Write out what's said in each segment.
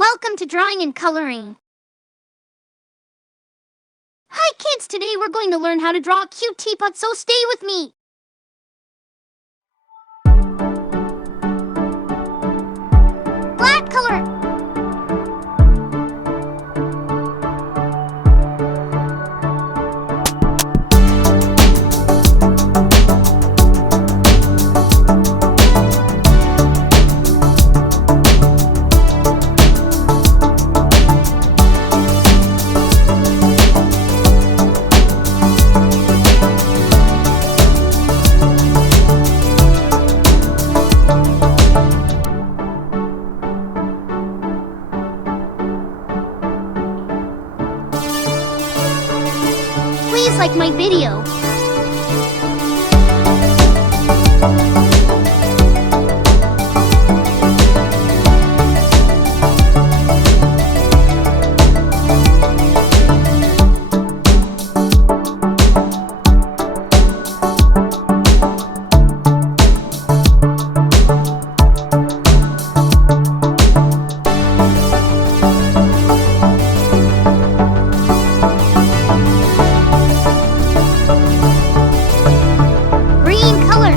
Welcome to Drawing and Coloring. Hi kids, today we're going to learn how to draw a cute teapot, so stay with me. Black color. Please like my video. Green color.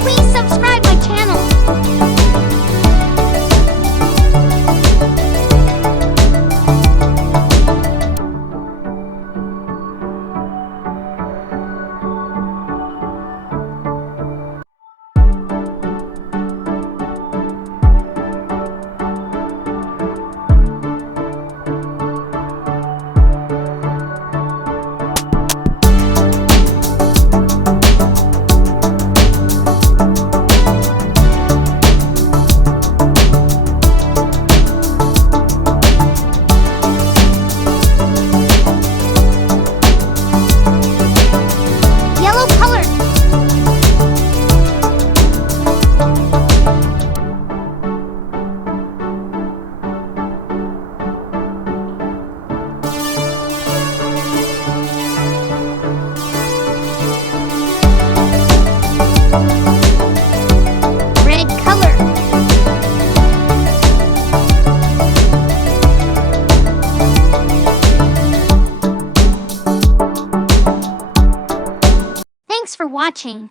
Please subscribe my channel. Yellow color. Red color. Thanks for watching.